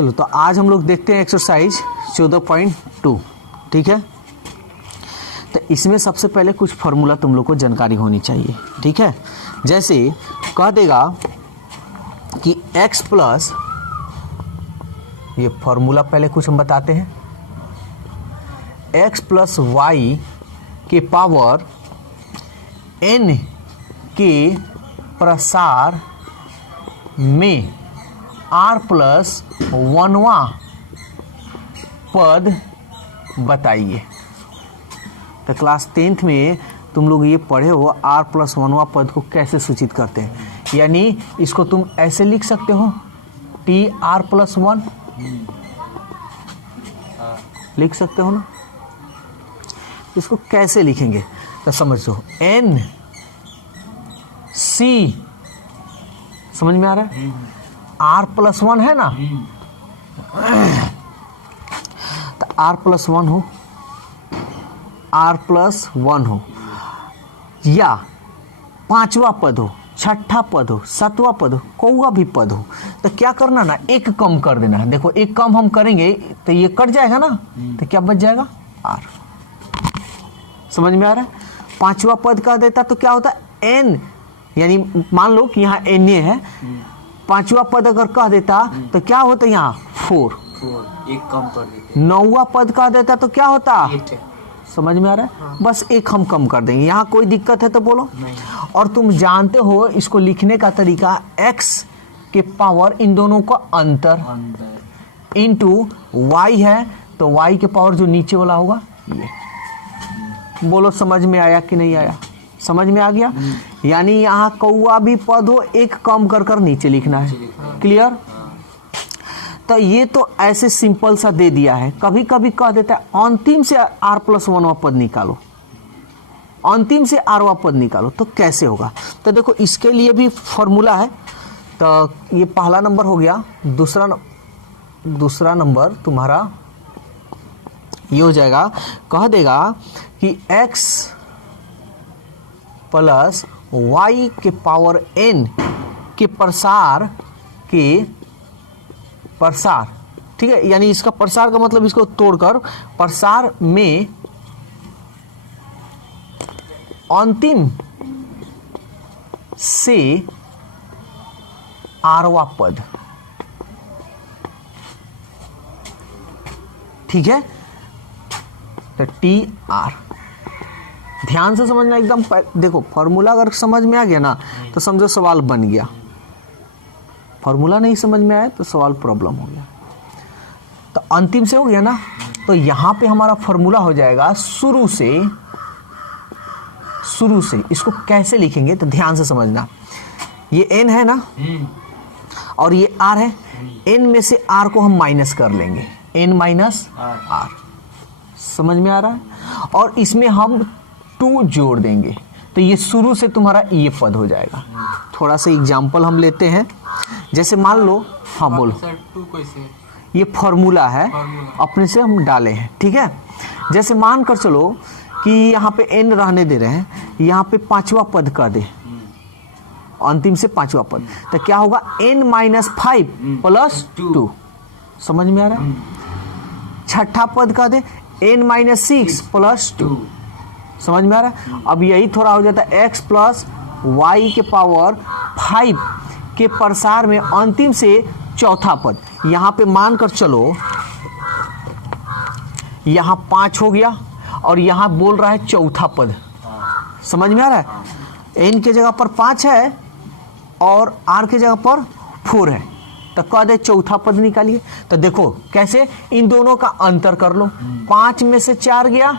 चलो तो आज हम लोग देखते हैं एक्सरसाइज 14.2। ठीक है, तो इसमें सबसे पहले कुछ फॉर्मूला तुम लोग को जानकारी होनी चाहिए। ठीक है, जैसे कह देगा कि x प्लस, ये फॉर्मूला पहले कुछ हम बताते हैं, x प्लस वाई के पावर n के प्रसार में r प्लस 1वां पद बताइए। तो क्लास 10th में तुम लोग ये पढ़े हो r प्लस 1वां पद को कैसे सूचित करते हैं, यानी इसको तुम ऐसे लिख सकते हो t r प्लस 1 लिख सकते हो ना। इसको कैसे लिखेंगे तो समझो, n c समझ में आ रहा है, r प्लस 1 है ना, तो r प्लस 1 हो, r प्लस 1 हो, या पांचवा पद हो, छठा पद हो, सातवां पद हो, कोई भी पद हो, तो क्या करना ना, एक कम कर देना है। देखो एक कम हम करेंगे तो ये कट जाएगा ना, तो क्या बच जाएगा r। समझ में आ रहा है, पांचवा पद कह देता तो क्या होता है n, यानी मान लो कि यहाँ n है, पांचवा पद अगर कह देता तो क्या होता यहाँ 4, एक कम कर देते। नौवा पद कह देता तो क्या होता, 8। समझ में आ रहा है। हाँ। बस एक हम कम कर देंगे, यहाँ कोई दिक्कत है तो बोलो नहीं। और तुम जानते हो इसको लिखने का तरीका, x के पावर इन दोनों का अंतर इनटू y है, तो y के पावर जो नीचे वाला होगा ये। बोलो समझ में आया कि नहीं आया, समझ में आ गया। यानी यहाँ कौआ भी पद हो, एक कम कर कर नीचे लिखना है। क्लियर। तो ये तो ऐसे सिंपल सा दे दिया है। कभी कभी कह देता है अंतिम से r प्लस 1वां पद निकालो, अंतिम से rवां पद निकालो, तो कैसे होगा। तो देखो इसके लिए भी फॉर्मूला है। तो ये पहला नंबर हो गया। दूसरा नंबर तुम्हारा ये हो जाएगा, कह देगा कि x प्लस y के पावर n के प्रसार ठीक है, यानी इसका प्रसार का मतलब इसको तोड़कर प्रसार में अंतिम से rवां पद। ठीक है, तो टी आर ध्यान से समझना एकदम। देखो फॉर्मूला अगर समझ में आ गया ना तो समझो सवाल बन गया, फॉर्मूला नहीं समझ में आया तो सवाल प्रॉब्लम हो गया। तो अंतिम से हो गया ना, तो यहां पे हमारा फॉर्मूला हो जाएगा शुरू से। इसको कैसे लिखेंगे तो ध्यान से समझना, ये n है ना और ये r है, n में से r को हम माइनस कर लेंगे, n माइनस r। समझ में आ रहा है। और इसमें हम 2 जोड़ देंगे, तो ये शुरू से तुम्हारा ये पद हो जाएगा। थोड़ा सा एग्जाम्पल हम लेते हैं, जैसे मान लो, हाँ बोलो। सर 2 कैसे, ये फॉर्मूला है, अपने से हम डाले हैं। ठीक है, जैसे मान कर चलो कि यहाँ पे n रहने दे रहे हैं, यहाँ पे पांचवा पद कर दे, अंतिम से पांचवा पद, तो क्या होगा n माइनस 5 प्लस 2। समझ में आ रहा है। छठा पद कर दे n माइनस 6 प्लस 2। समझ में आ रहा है। अब यही थोड़ा हो जाता है x प्लस वाई के पावर 5 के प्रसार में अंतिम से चौथा पद। यहाँ पे मान कर चलो, यहाँ 5 हो गया और यहाँ बोल रहा है चौथा पद। समझ में आ रहा है। n के जगह पर 5 है और r के जगह पर 4 है, तो कह दे चौथा पद निकालिए। तो देखो कैसे, इन दोनों का अंतर कर लो, 5 में से 4 गया,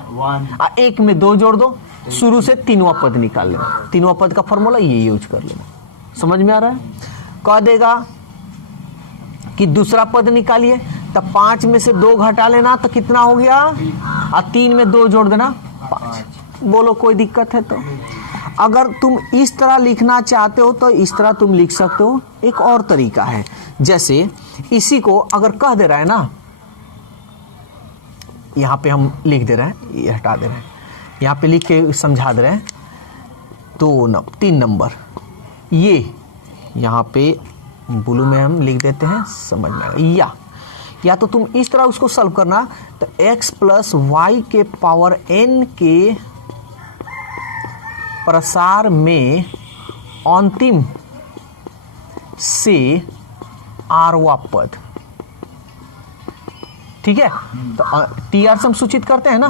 1 में 2 जोड़ दो, शुरू से 3वां पद निकाल लेना। 3वां पद का फॉर्मूला ये यूज कर लेना। समझ में आ रहा है। कह देगा कि दूसरा पद निकालिए, तो 5 में से 2 घटा लेना, तो कितना हो गया, और 3 में 2 जोड़ देना 5। बोलो कोई दिक्कत है। तो अगर तुम इस तरह लिखना चाहते हो तो इस तरह तुम लिख सकते हो। एक और तरीका है, जैसे इसी को अगर कह दे रहा है ना, यहाँ पे हम लिख दे रहे हैं, ये हटा दे रहे हैं, यहाँ पे लिख के समझा दे रहे हैं। 3 नंबर ये यहाँ पे ब्लू में हम लिख देते हैं, समझ में आएगा। या या तो तुम इस तरह उसको सॉल्व करना, तो x प्लस वाई के पावर n के प्रसार में अंतिम से आरवा पद, ठीक है, तो टी आर से हम सूचित करते हैं ना,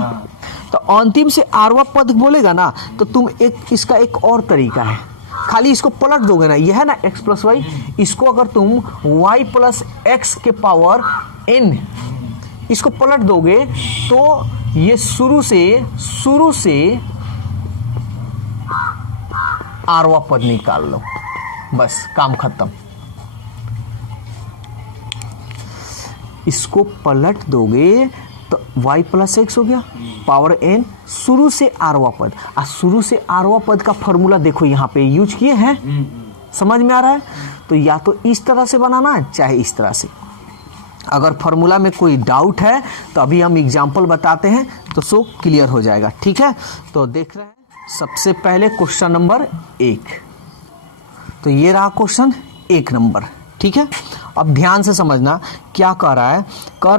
तो अंतिम से आरवा पद बोलेगा ना, तो तुम इसका एक और तरीका है, खाली इसको पलट दोगे ना, यह है ना x प्लस वाई, इसको अगर तुम y प्लस एक्स के पावर n इसको पलट दोगे तो ये शुरू से आरवा पद निकाल लो, बस काम खत्म। इसको पलट दोगे तो y प्लस एक्स हो गया पावर n, शुरू से आरवा पद, और शुरू से आरवा पद का फॉर्मूला देखो यहाँ पे यूज किए हैं, समझ में आ रहा है। तो या तो इस तरह से बनाना है चाहे इस तरह से। अगर फॉर्मूला में कोई डाउट है तो अभी हम एग्जाम्पल बताते हैं तो सो क्लियर हो जाएगा, ठीक है। तो देख रहे हैं सबसे पहले क्वेश्चन नंबर 1, तो ये रहा क्वेश्चन 1 नंबर, ठीक है। अब ध्यान से समझना क्या कह रहा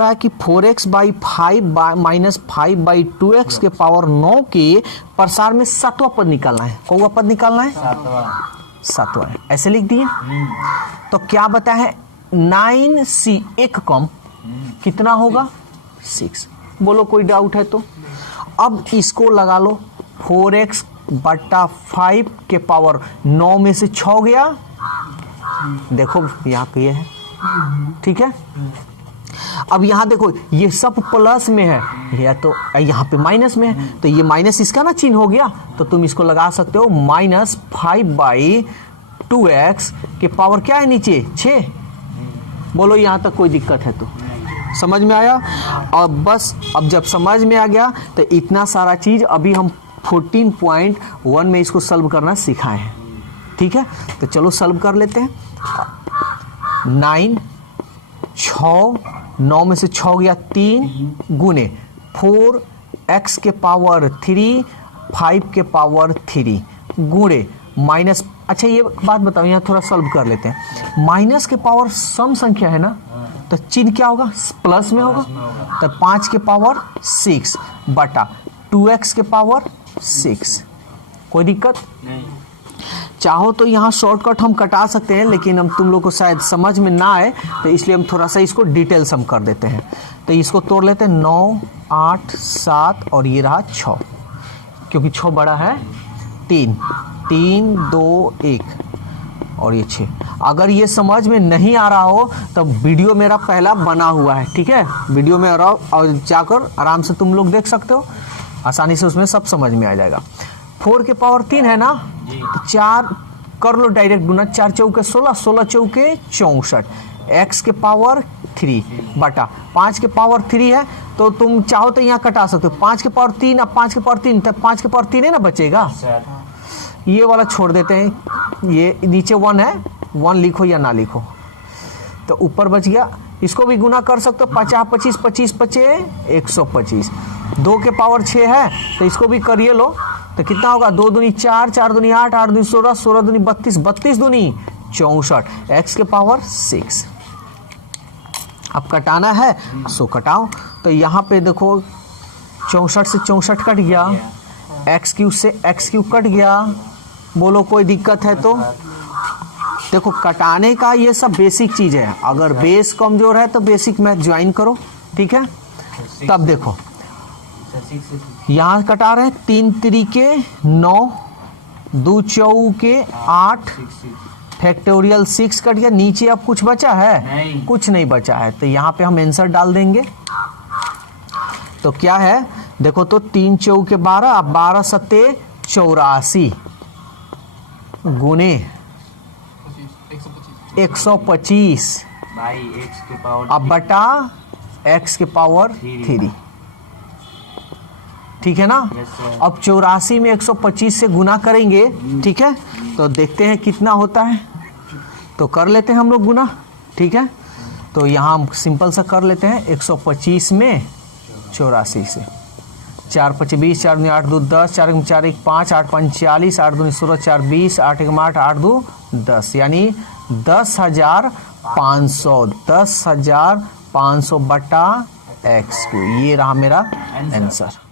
है कि 4x by 5 minus 5 by 2x के पावर 9 के प्रसार में 7वां पद निकालना है। कौवा पद निकालना है? 7वां है, ऐसे लिख दिए। तो क्या बता है 9c 1 कम कितना होगा 6, बोलो कोई डाउट है तो। अब इसको लगा लो 4x बटा 5 के पावर 9 में से 6 गया, देखो यहाँ पे ये है, ठीक है। अब यहाँ देखो ये सब प्लस में है, या तो यहाँ पे माइनस में है, तो ये माइनस इसका ना चिन्ह हो गया, तो तुम इसको लगा सकते हो माइनस 5 बाई 2x के पावर क्या है नीचे 6, बोलो यहाँ तक कोई दिक्कत है तो समझ में आया। और बस अब जब समझ में आ गया तो इतना सारा चीज अभी हम 14.1 में इसको सॉल्व करना सिखाए हैं, ठीक है। तो चलो सॉल्व कर लेते हैं। 9 6 9 में से 6 गया 3 गुने 4x के पावर 3 5 के पावर 3 गुणे माइनस, अच्छा ये बात बताओ यहाँ थोड़ा सॉल्व कर लेते हैं। माइनस के पावर सम संख्या है ना, तो चिन्ह क्या होगा प्लस में होगा, तो 5 के पावर 6 बटा 2x के पावर 6, कोई दिक्कत नहीं। चाहो तो यहाँ शॉर्टकट हम कटा सकते हैं, लेकिन हम तुम लोग को शायद समझ में ना आए तो इसलिए हम थोड़ा सा इसको डिटेल सम कर देते हैं। तो इसको तोड़ लेते हैं 9 8 7 और ये रहा 6, क्योंकि 6 बड़ा है 3 3 2 1 और ये 6। अगर ये समझ में नहीं आ रहा हो तो वीडियो मेरा पहला बना हुआ है, ठीक है, वीडियो में और जाकर आराम से तुम लोग देख सकते हो, आसानी से उसमें सब समझ में आ जाएगा। 4 के पावर 3 है ना, तो 4 कर लो डायरेक्ट गुना, 4 चौके 16 16 चौके 64, x के पावर 3 बटा 5 के पावर 3 है, तो तुम चाहो तो यहाँ कटा सकते हो 5 के पावर 3, अब 5 के पावर 3 तब 5 के पावर 3 है ना बचेगा, ये वाला छोड़ देते हैं, ये नीचे 1 है, 1 लिखो या ना लिखो, तो ऊपर बच गया। इसको भी गुना कर सकते हो 50 25 25 25 125, 2 के पावर 6 है तो इसको भी करिए लो, तो कितना होगा 2 दूनी 4 4 दूनी 8 8 दूनी 16 16 दूनी 32 32 दूनी 64, x के पावर 6। अब कटाना है सो कटाओ, तो यहाँ पे देखो 64 से 64 कट गया, एक्स क्यूब से एक्स क्यूब कट गया, बोलो कोई दिक्कत है तो। देखो कटाने का ये सब बेसिक चीज है, अगर बेस कमजोर है तो बेसिक मैथ ज्वाइन करो, ठीक है। तब देखो यहाँ कटा रहे 3 तरीके 9 2 चौके 8 फैक्टोरियल 6 कट गया, नीचे अब कुछ बचा है नहीं। कुछ नहीं बचा है, तो यहाँ पे हम आंसर डाल देंगे। तो क्या है देखो, तो 3 चौके 12 अब 12 सत्ते 84 गुने 125 भाई x के पावर अब बटा x के पावर 3, ठीक है ना। Yes, sir. अब 84 में 125 से गुना करेंगे, ठीक है, तो देखते हैं कितना होता है, तो कर लेते हैं हम लोग गुना, ठीक है। तो यहाँ हम सिंपल सा कर लेते हैं 125 में 84 से 4 5 20 4 8 2 10 4 4 1 5 8 5 40 8 2 16 4 20 8 1 8 8 2 10, यानी 10,500 500 बटा x क्यू, ये रहा मेरा Answer. आंसर।